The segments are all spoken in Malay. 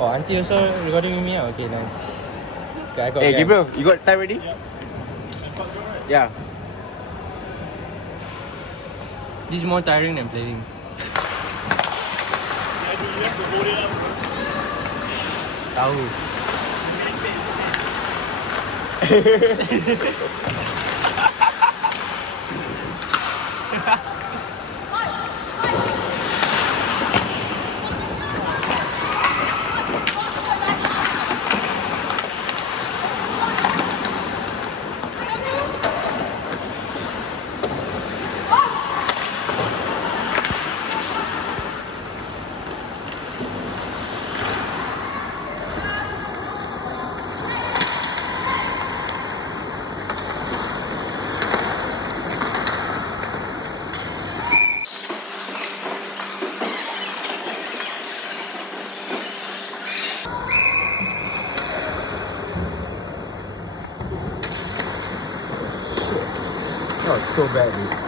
Oh, auntie also recording with me? Okay, nice. Okay, I got Hey, game. Gabriel, you got time ready? Yeah. This is more tiring than playing. Tahu. That was so bad, dude.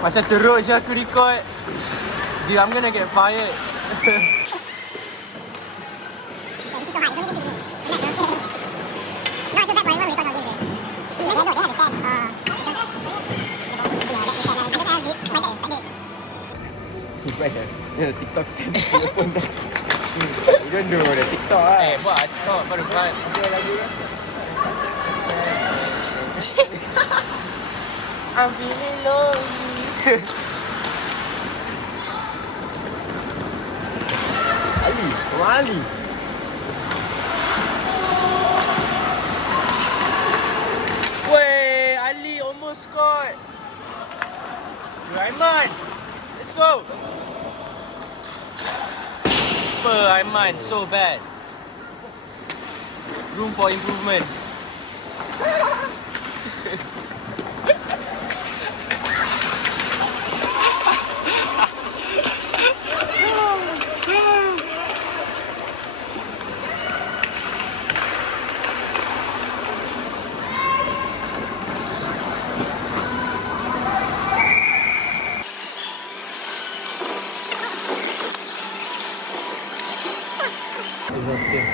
Masa teruk je aku record. Dude, I'm gonna get fired. He's right there. Yeah, TikTok send phone dah. You don't do the TikTok lah. Eh, buat TikTok baru buat. Ada lagu kan? I'm feeling lonely. Ali, Abang Ali. Wey, Ali almost scored. Aiman, let's go. Aiman, so bad. Room for improvement. Exhausting.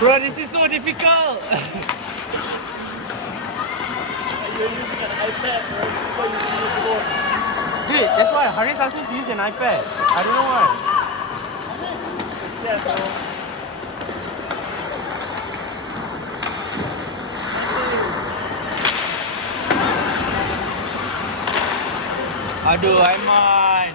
Bro, this is so difficult. You're using an iPad, bro. You're using this board. Dude, that's why Haris asked me to use an iPad. I don't know why. It's there, bro. Aduh, Aiman.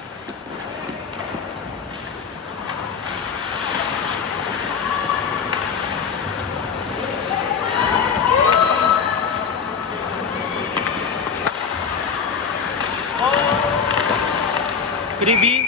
Could it be?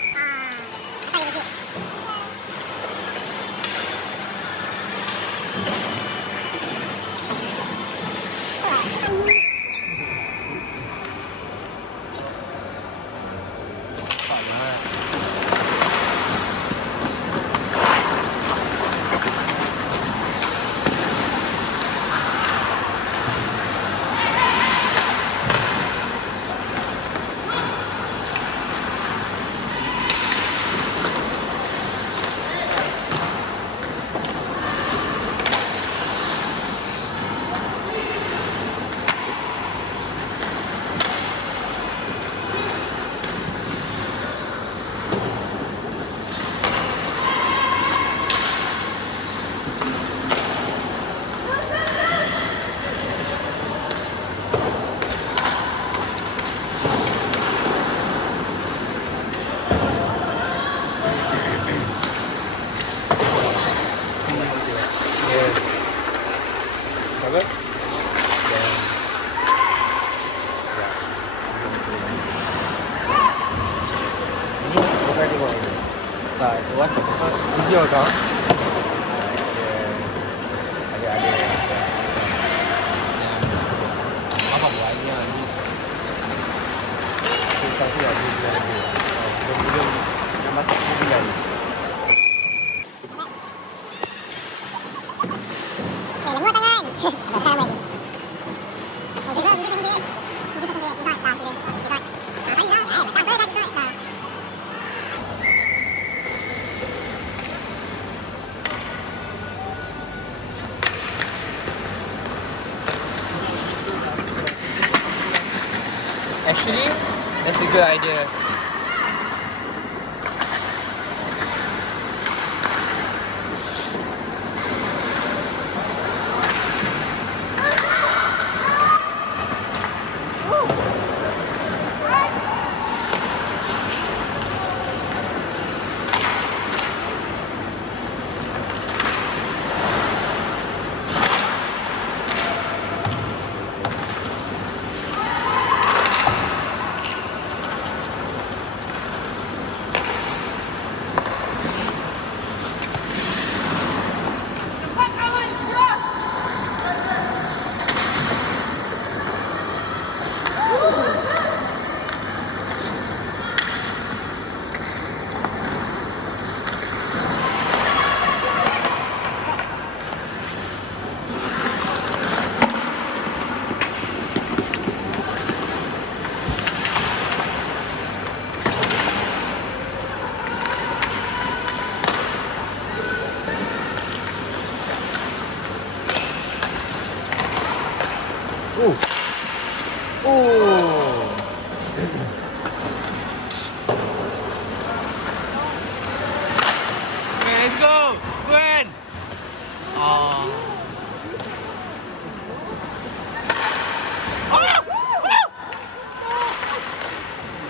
Tak, itu what? Video kau? Ada. Apa banyak ni? Tapi ada lagi. Belum yang masuk bulan. Lemua tangan. Tangan lagi. Okey, bro, kita sini. Kita sini. Kita tak pilih. Kita. Hari dah. Tak boleh dah kita. Actually, that's a good idea. Okay, let's go. Gwen. Ah.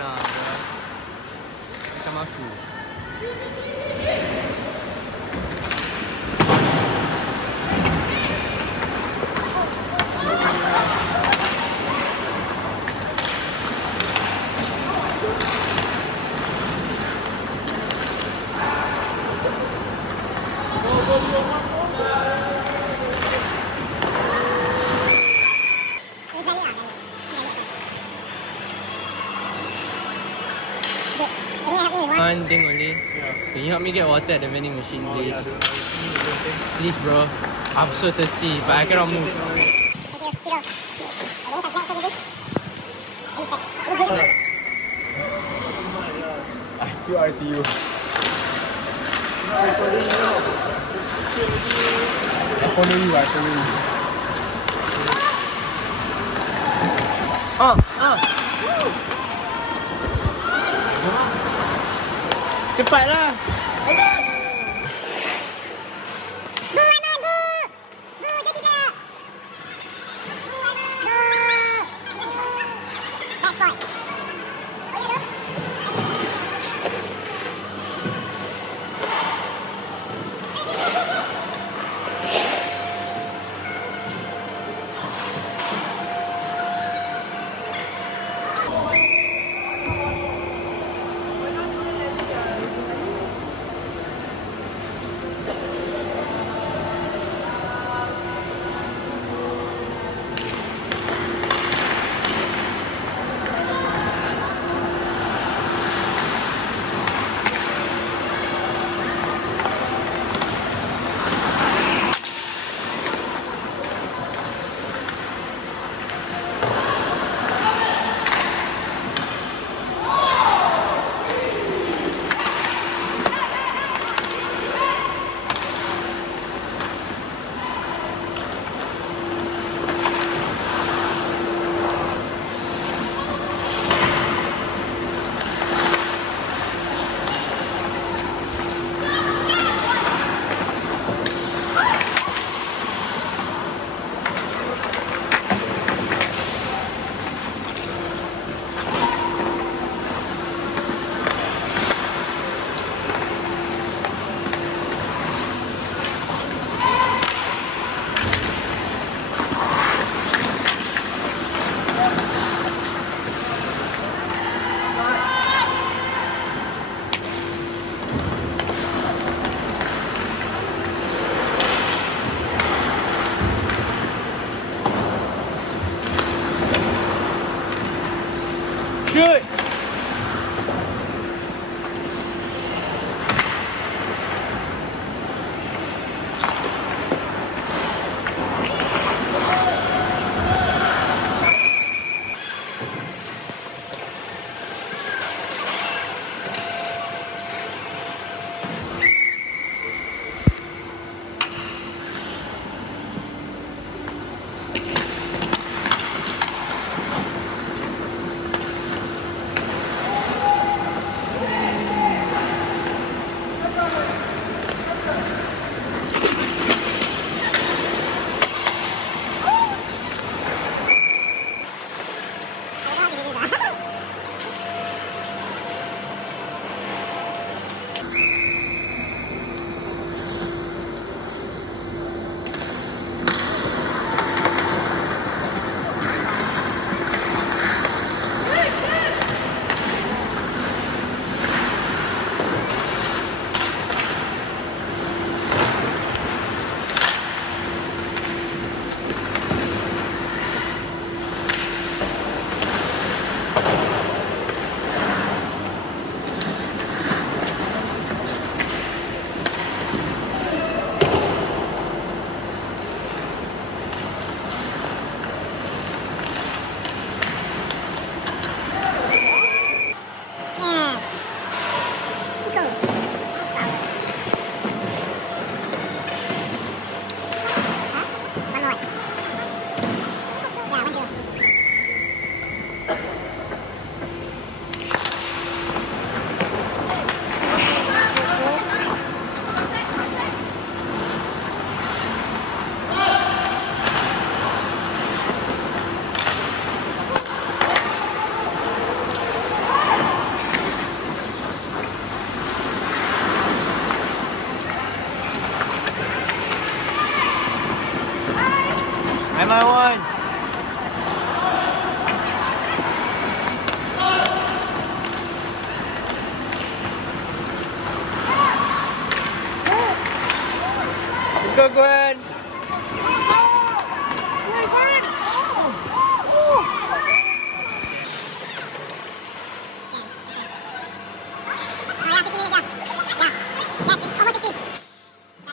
Nah, bro. Macam aku. One thing only. Can you help me get water at the vending machine, please? Please, bro. I'm so thirsty, but I cannot move. QRTU. I follow you. Cepatlah. Let's go, Gwen.